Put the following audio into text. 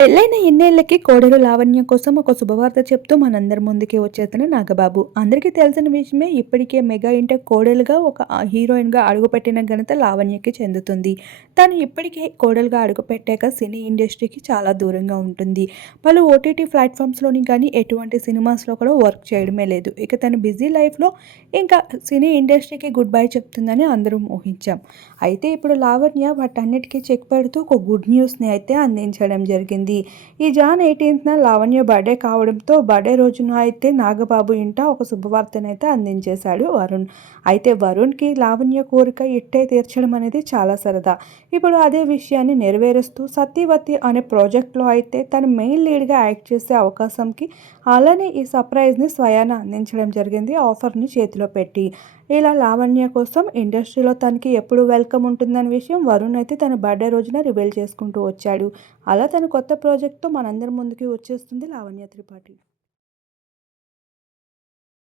పెళ్ళైన ఎన్నేళ్ళకి కోడలు లావణ్య కోసం ఒక శుభవార్త చెప్తూ మనందరి ముందుకే వచ్చేస్తున్న నాగబాబు. అందరికీ తెలిసిన విషయమే ఇప్పటికే మెగా ఇంటర్ కోడలుగా ఒక హీరోయిన్గా అడుగుపెట్టిన ఘనత లావణ్యకి చెందుతుంది. తను ఇప్పటికే కోడలుగా అడుగుపెట్టాక సినీ ఇండస్ట్రీకి చాలా దూరంగా ఉంటుంది. పలు ఓటీటీ ప్లాట్ఫామ్స్లోని కానీ ఎటువంటి సినిమాస్లో కూడా వర్క్ చేయడమే లేదు. ఇక తన బిజీ లైఫ్లో ఇంకా సినీ ఇండస్ట్రీకి గుడ్ బై చెప్తుందని అందరూ ఊహించాం. అయితే ఇప్పుడు లావణ్య వాటన్నిటికీ చెక్ పెడుతూ ఒక గుడ్ న్యూస్ని అయితే అందించడం జరిగింది. జరిగింది ఈ జాన్ ఎయిటీన్త్న లావణ్య బర్త్డే కావడంతో బర్త్డే రోజున అయితే నాగబాబు ఇంట ఒక శుభవార్తనైతే అందించేశాడు వరుణ్. అయితే వరుణ్కి లావణ్య కోరిక ఇట్టే తీర్చడం అనేది చాలా సరదా. ఇప్పుడు అదే విషయాన్ని నెరవేరుస్తూ సత్యవతి అనే ప్రాజెక్ట్లో అయితే తన మెయిన్ లీడ్గా యాక్ట్ చేసే అవకాశంకి అలానే ఈ సర్ప్రైజ్ని స్వయాన అందించడం జరిగింది ఆఫర్ని చేతిలో పెట్టి. ఇలా లావణ్య కోసం ఇండస్ట్రీలో తనకి ఎప్పుడు వెల్కమ్ ఉంటుందనే విషయం వరుణ్ అయితే తన బర్త్డే రోజున రివీల్ చేసుకుంటూ వచ్చాడు. అలా తన కొత్త ప్రాజెక్ట్తో మనందరి ముందుకి వచ్చేస్తుంది లావణ్య త్రిపాఠి.